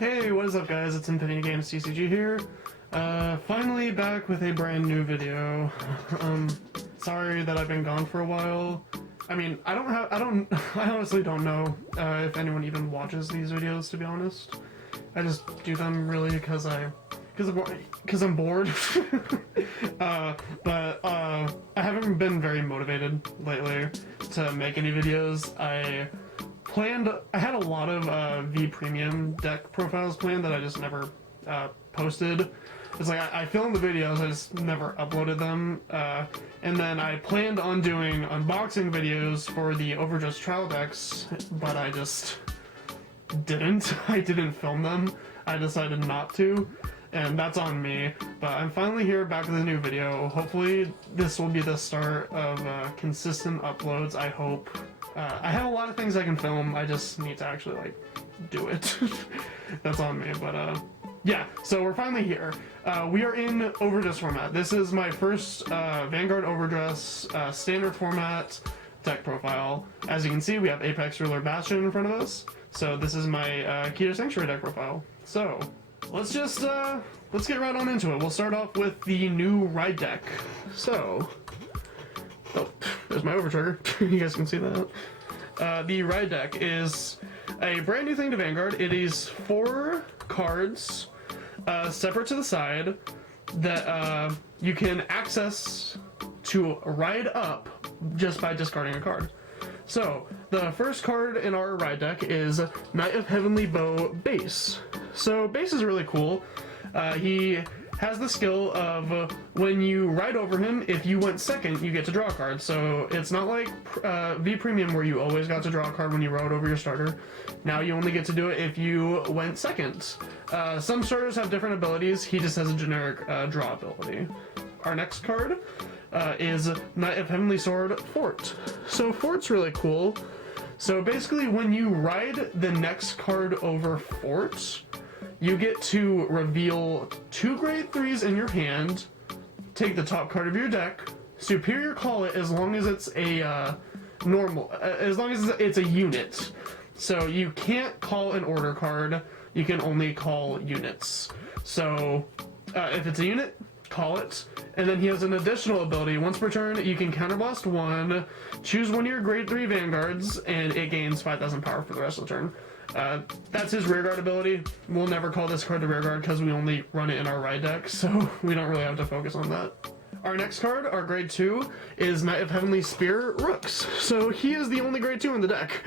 Hey, what is up guys, it's Infinity Games TCG here. Finally back with a brand new video. Sorry that I've been gone for a while. I mean, I honestly don't know if anyone even watches these videos, to be honest. I just do them really because I'm bored. But I haven't been very motivated lately to make any videos. I had a lot of V Premium deck profiles planned that I just never posted. It's like I filmed the videos, I just never uploaded them. And then I planned on doing unboxing videos for the Overdressed trial decks, but I just didn't. I didn't film them. I decided not to, and that's on me. But I'm finally here back with a new video. Hopefully this will be the start of consistent uploads, I hope. I have a lot of things I can film, I just need to actually, like, do it. That's on me, but, yeah, so we're finally here. We are in Overdress format. This is my first Vanguard Overdress standard format deck profile. As you can see, we have Apex Ruler Bastion in front of us. So this is my Keto Sanctuary deck profile. So, let's just, let's get right on into it. We'll start off with the new Ride deck. So, oh, there's my Overtrigger. You guys can see that. The Ride deck is a brand new thing to Vanguard. It is 4 cards separate to the side that you can access to ride up just by discarding a card. So, the first card in our Ride deck is Knight of Heavenly Bow Base. So, Base is really cool. He has the skill of when you ride over him, if you went second, you get to draw a card. So it's not like V Premium where you always got to draw a card when you rode over your starter. Now you only get to do it if you went second. Some starters have different abilities. He just has a generic draw ability. Our next card is Knight of Heavenly Sword Fort. So Fort's really cool. So basically when you ride the next card over Fort, you get to reveal 2 grade 3s in your hand, take the top card of your deck, superior call it as long as it's a as long as it's a unit. So you can't call an order card, you can only call units. So if it's a unit, call it. And then he has an additional ability. Once per turn, you can counterblast 1, choose one of your grade 3 Vanguards, and it gains 5,000 power for the rest of the turn. That's his rearguard ability. We'll never call this card the rearguard because we only run it in our Ride deck, so we don't really have to focus on that. Our next card, our grade 2, is Knight of Heavenly Spear Rooks. So he is the only grade 2 in the deck.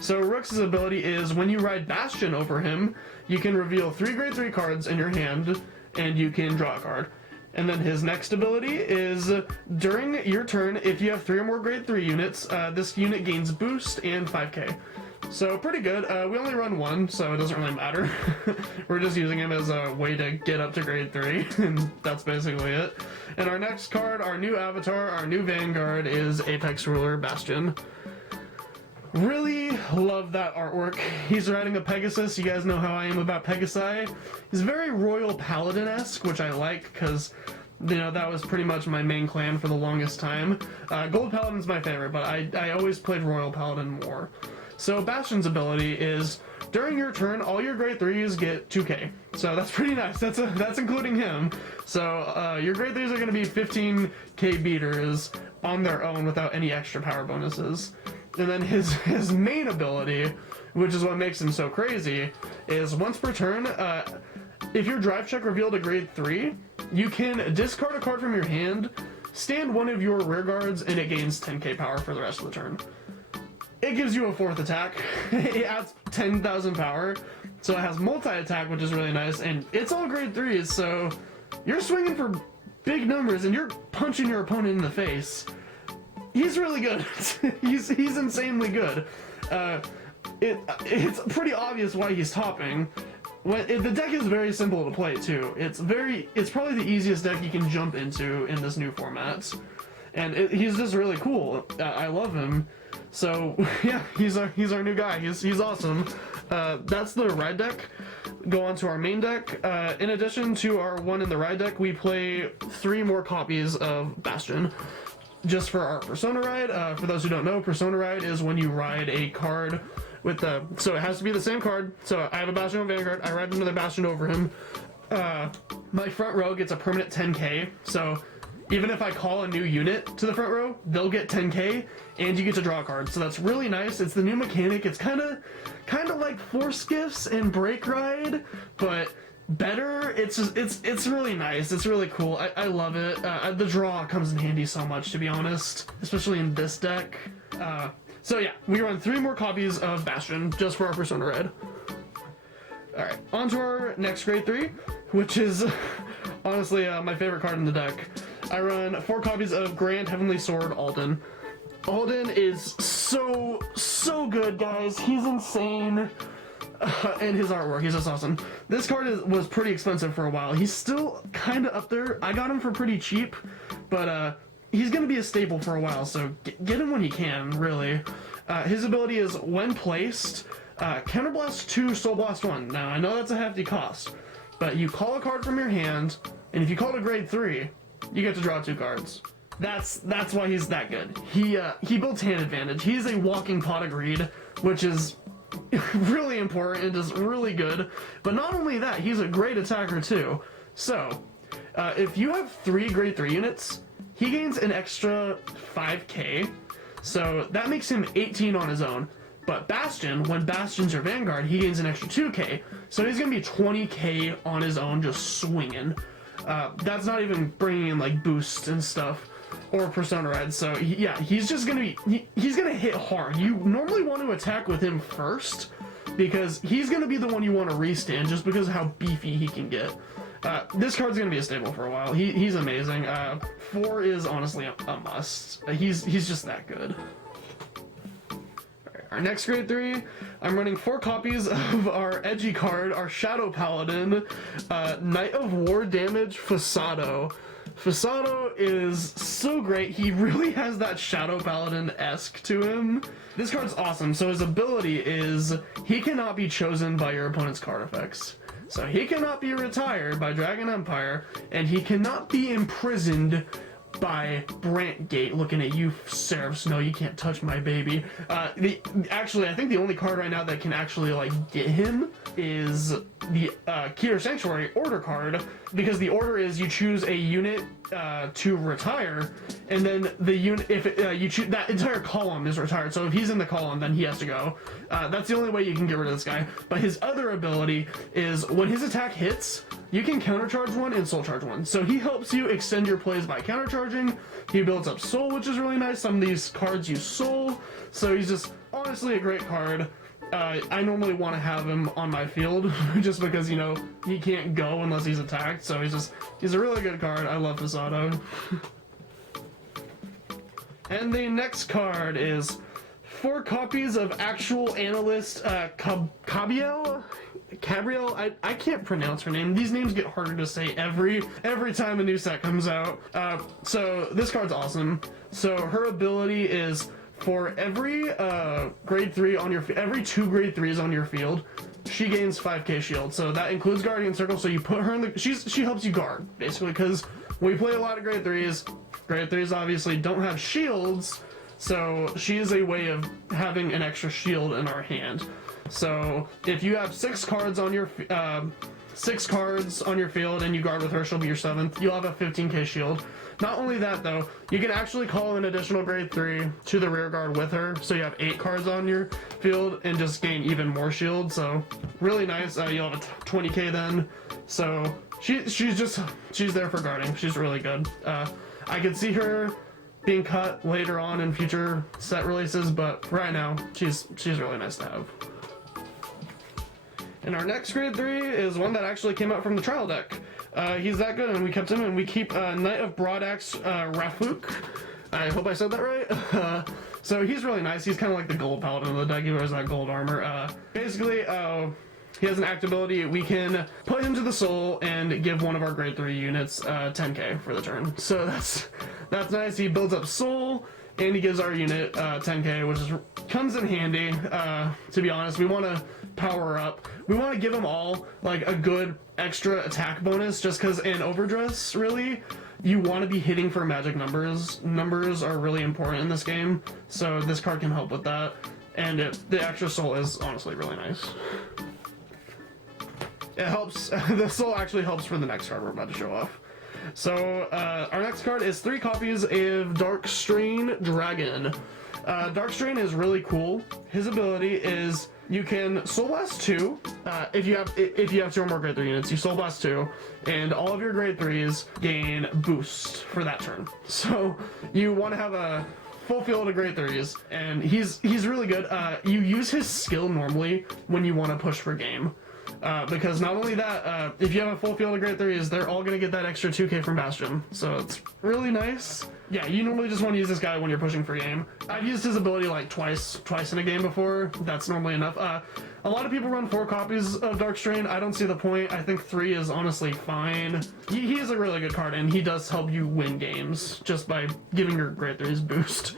So Rooks' ability is when you ride Bastion over him, you can reveal 3 grade 3 cards in your hand, and you can draw a card. And then his next ability is, during your turn, if you have 3 or more grade 3 units, this unit gains boost and 5k. So pretty good. We only run 1, so it doesn't really matter. We're just using him as a way to get up to grade 3, and that's basically it. And our next card, our new avatar, our new Vanguard, is Apex Ruler Bastion. Really love that artwork. He's riding a Pegasus. You guys know how I am about Pegasi. He's very Royal Paladin-esque, which I like, because, you know, that was pretty much my main clan for the longest time. Gold Paladin's my favorite, but I always played Royal Paladin more. So Bastion's ability is, during your turn, all your grade 3s get 2k. So that's pretty nice. That's including him. So your grade 3s are going to be 15k beaters on their own without any extra power bonuses. And then his main ability, which is what makes him so crazy, is once per turn, if your drive check revealed a grade 3, you can discard a card from your hand, stand one of your rear guards, and it gains 10k power for the rest of the turn. It gives you a 4th attack. It adds 10,000 power, so it has multi-attack, which is really nice, and it's all grade 3s, so you're swinging for big numbers, and you're punching your opponent in the face. He's really good. he's insanely good. It's pretty obvious why he's topping. The deck is very simple to play, too. It's probably the easiest deck you can jump into in this new format. And he's just really cool. I love him. So yeah, he's our new guy. He's awesome. That's the Ride deck. Go on to our main deck. In addition to our one in the Ride deck, we play 3 more copies of Bastion. Just for our Persona Ride. For those who don't know, Persona Ride is when you ride a card with the, so it has to be the same card. So I have a Bastion on Vanguard, I ride another Bastion over him. My front row gets a permanent 10k, so even if I call a new unit to the front row, they'll get 10k, and you get to draw a card. So that's really nice. It's the new mechanic. It's kind of like Force Gifts and Break Ride, but better. It's just, it's really nice. It's really cool. I love it. The draw comes in handy so much, to be honest, especially in this deck. So yeah, we run 3 more copies of Bastion just for our Persona Red. Alright, on to our next grade 3, which is honestly my favorite card in the deck. I run 4 copies of Grand Heavenly Sword Alden. Alden is so good, guys. He's insane. And his artwork, he's just awesome. This card was pretty expensive for a while. He's still kind of up there. I got him for pretty cheap, but he's going to be a staple for a while, so get him when you can, really. His ability is, when placed, Counterblast 2, Soul Blast 1. Now, I know that's a hefty cost, but you call a card from your hand, and if you call it a grade 3, you get to draw 2 cards. That's why he's that good. He builds hand advantage. He's a walking pot of greed, which is really important and is really good. But not only that, he's a great attacker too. So, if you have 3 grade 3 units, he gains an extra 5k. So that makes him 18 on his own. But Bastion, when Bastion's your Vanguard, he gains an extra 2k. So he's going to be 20k on his own, just swinging. That's not even bringing in like boosts and stuff or Persona Red. So yeah, he's just going to be, he's going to hit hard. You normally want to attack with him first because he's going to be the one you want to restand just because of how beefy he can get. This card's going to be a staple for a while. He's amazing. 4 is honestly a must. He's just that good. Our next grade 3, I'm running 4 copies of our edgy card, our Shadow Paladin, Knight of War Damage Fasado. Fasado is so great. He really has that Shadow Paladin-esque to him. This card's awesome. So his ability is, he cannot be chosen by your opponent's card effects. So he cannot be retired by Dragon Empire, and he cannot be imprisoned by Brantgate looking at you, Seraphs. No, you can't touch my baby. Actually, I think the only card right now that can actually like get him is the Keter Sanctuary Order card, because the order is you choose a unit to retire, and then the unit, if you choose, that entire column is retired. So if he's in the column, then he has to go. That's the only way you can get rid of this guy. But his other ability is when his attack hits, you can countercharge 1 and soul charge 1. So he helps you extend your plays by countercharging. He builds up soul, which is really nice. Some of these cards use soul, so he's just honestly a great card. I normally want to have him on my field just because, you know, he can't go unless he's attacked. So he's a really good card. I love Fasado. And the next card is 4 copies of actual Analyst Cabriel. I can't pronounce her name. These names get harder to say every time a new set comes out. So this card's awesome. So her ability is, for every grade 3 on your every 2 grade 3s on your field, she gains 5k shield. So that includes Guardian Circle. So you put her in the, she helps you guard basically, because we play a lot of grade 3s. Grade 3s obviously don't have shields, so she is a way of having an extra shield in our hand. So if you have 6 cards on your field and you guard with her, she'll be your 7th. You'll have a 15k shield. Not only that though, you can actually call an additional grade 3 to the rear guard with her, so you have 8 cards on your field and just gain even more shield. So really nice. You'll have a 20k then. So she's there for guarding. She's really good. I could see her being cut later on in future set releases, but right now she's really nice to have. And our next grade 3 is one that actually came out from the trial deck. He's that good, and we kept him, and we keep Knight of Broadaxe Rasuk. I hope I said that right. So he's really nice. He's kind of like the gold paladin of the deck. He wears that gold armor. Basically, he has an act ability. We can put him to the soul and give one of our grade 3 units 10k for the turn. So that's nice. He builds up soul, and he gives our unit 10k, which comes in handy. To be honest, we want to power up. We want to give them all like a good extra attack bonus, just because in Overdress, really, you want to be hitting for magic numbers. Numbers are really important in this game, so this card can help with that. and the extra soul is honestly really nice. It helps. The soul actually helps for the next card we're about to show off. So our next card is 3 copies of Dark Strain Dragon. Dark Strain is really cool. His ability is you can Soul Blast 2 if you have 2 or more grade 3 units. You Soul Blast 2, and all of your grade 3s gain boost for that turn. So you want to have a full field of grade 3s, and he's really good. You use his skill normally when you want to push for game. Because not only that, if you have a full field of grade 3s, they're all going to get that extra 2k from Bastion. So it's really nice. Yeah, you normally just want to use this guy when you're pushing for game. I've used his ability like twice in a game before. That's normally enough. A lot of people run 4 copies of Dark Strain. I don't see the point. I think 3 is honestly fine. He is a really good card, and he does help you win games just by giving your grade 3s boost.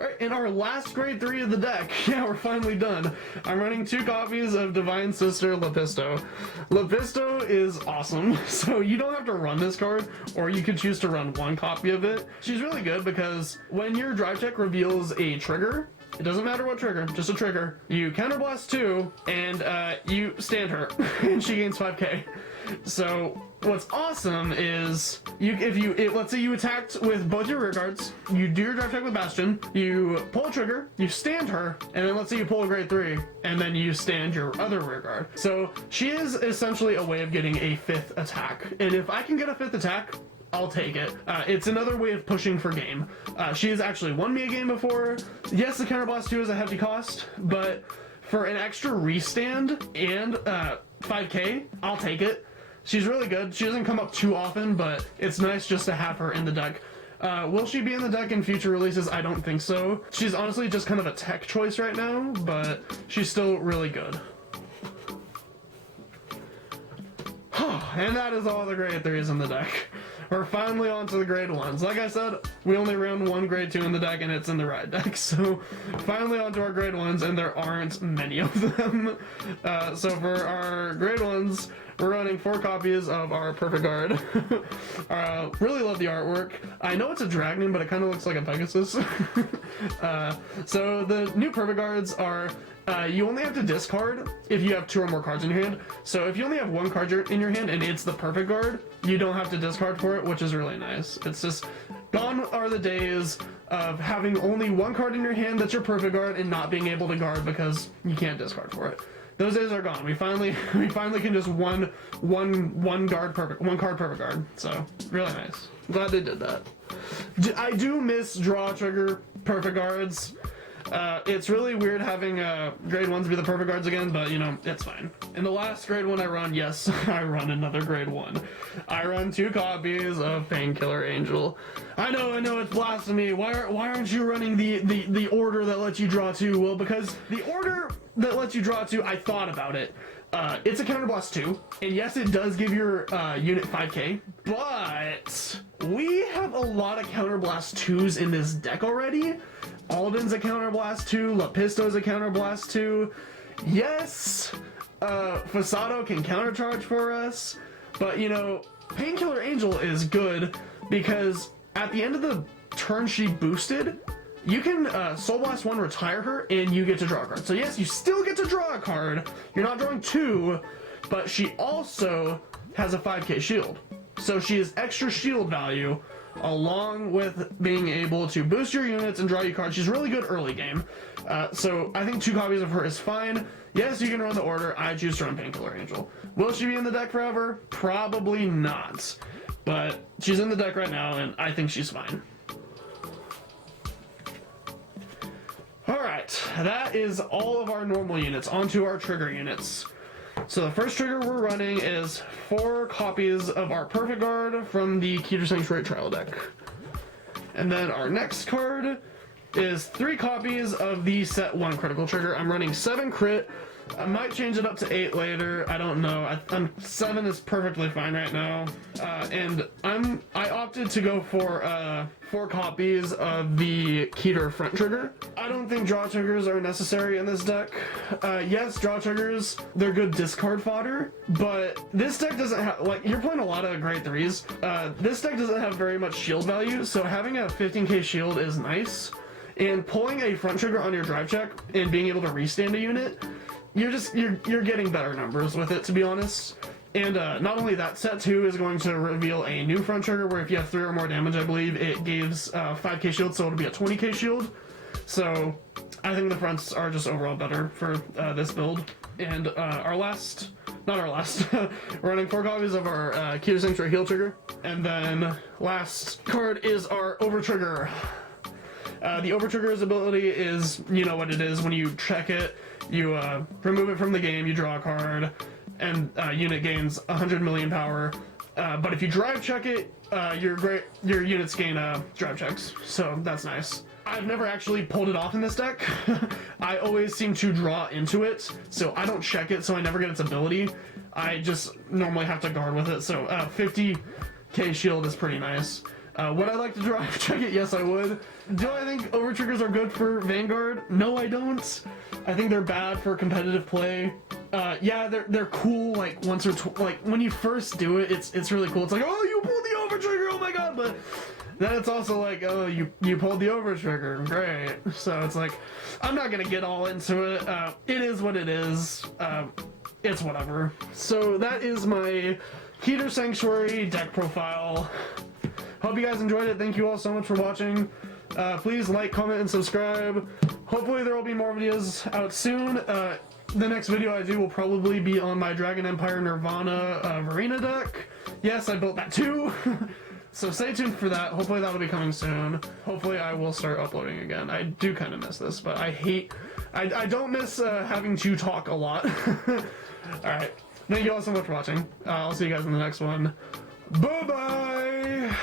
Alright, in our last grade 3 of the deck, yeah, we're finally done. I'm running 2 copies of Divine Sister Lapisto. Lapisto is awesome, so you don't have to run this card, or you could choose to run 1 copy of it. She's really good because when your drive check reveals a trigger, it doesn't matter what trigger, just a trigger, you counterblast 2, and you stand her, and she gains 5k. So what's awesome is let's say you attacked with both your rear guards, you do your drive check with Bastion, you pull a trigger, you stand her, and then let's say you pull a grade 3, and then you stand your other rear guard. So she is essentially a way of getting a 5th attack, and if I can get a 5th attack, I'll take it. It's another way of pushing for game. She has actually won me a game before. Yes, the counterblast 2 is a hefty cost, but for an extra restand and 5k, I'll take it. She's really good. She doesn't come up too often, but it's nice just to have her in the deck. Will she be in the deck in future releases? I don't think so. She's honestly just kind of a tech choice right now, but she's still really good. And that is all the grade 3s in the deck. We're finally on to the grade 1s. Like I said, we only ran 1 grade 2 in the deck, and it's in the right deck. So finally on to our grade 1s, and there aren't many of them. So for our grade 1s, we're running 4 copies of our Perfect Guard. Really love the artwork. I know it's a dragon, but it kind of looks like a Pegasus. So the new Perfect Guards are you only have to discard if you have 2 or more cards in your hand. So if you only have 1 card in your hand and it's the Perfect Guard, you don't have to discard for it, which is really nice. It's just, gone are the days of having only 1 card in your hand that's your Perfect Guard and not being able to guard because you can't discard for it. Those days are gone. We finally can just one card Perfect Guard. So really nice. Glad they did that. I do miss draw trigger Perfect Guards. It's really weird having grade 1s be the Perfect Guards again, but you know, it's fine. In the last grade 1 I run, yes, I run another grade 1. I run 2 copies of Painkiller Angel. I know, it's blasphemy. Why aren't you running the order that lets you draw 2? Well, because the order that lets you draw 2, I thought about it. It's a counterblast 2, and yes, it does give your unit 5k, but we have a lot of counterblast 2s in this deck already. Alden's a counterblast 2, Lapisto's a counterblast 2. Yes, Fasado can countercharge for us, but you know, Painkiller Angel is good because at the end of the turn she boosted, you can Soul Blast 1, retire her, and you get to draw a card. So yes, you still get to draw a card. You're not drawing 2, but she also has a 5k shield. So she has extra shield value along with being able to boost your units and draw you cards. She's really good early game. So I think 2 copies of her is fine. Yes, you can run the order. I choose to run Painkiller Angel. Will she be in the deck forever? Probably not. But she's in the deck right now, and I think she's fine. Alright, that is all of our normal units. Onto our trigger units. So the first trigger we're running is 4 copies of our Perfect Guard from the Keter Sanctuary trial deck. And then our next card is 3 copies of the set 1 critical trigger. I'm running 7 crit. I might change it up to 8 later. I don't know. 7 is perfectly fine right now. And I opted to go for 4 copies of the Keter front trigger. I don't think draw triggers are necessary in this deck. Yes, draw triggers, they're good discard fodder, but this deck doesn't have, like, you're playing a lot of grade 3s. This deck doesn't have very much shield value, so having a 15k shield is nice. and pulling a front trigger on your drive check and being able to restand a unit, you're getting better numbers with it, to be honest. And not only that, set 2 is going to reveal a new front trigger where if you have 3 or more damage, I believe, it gives 5k shield, so it'll be a 20k shield. So I think the fronts are just overall better for this build. And running 4 copies of our Key to Sanctuary heal trigger. And then last card is our over trigger. The over trigger's ability is, you know what it is, when you check it, you remove it from the game, you draw a card, and unit gains 100 million power. But if you drive check it, your units gain drive checks, so that's nice. I've never actually pulled it off in this deck. I always seem to draw into it, so I don't check it, so I never get its ability. I just normally have to guard with it, so 50k shield is pretty nice. Would I like to drive check it? Yes, I would. Do I think over triggers are good for Vanguard? No, I don't. I think they're bad for competitive play. Yeah, they're cool like once or like when you first do it, it's really cool. It's like, oh, you pulled the over trigger, oh my god, but then it's also like, oh, you pulled the over trigger, great. So it's like, I'm not gonna get all into it. It is what it is. It's whatever. So that is my Key to Sanctuary deck profile. Hope you guys enjoyed it. Thank you all so much for watching. Please like, comment, and subscribe. Hopefully there will be more videos out soon. The next video I do will probably be on my Dragon Empire Nirvana Varina deck. Yes, I built that too. So stay tuned for that. Hopefully that'll be coming soon. Hopefully I will start uploading again. I do kind of miss this, but I don't miss having to talk a lot. Alright. Thank you all so much for watching. I'll see you guys in the next one. Bye-bye!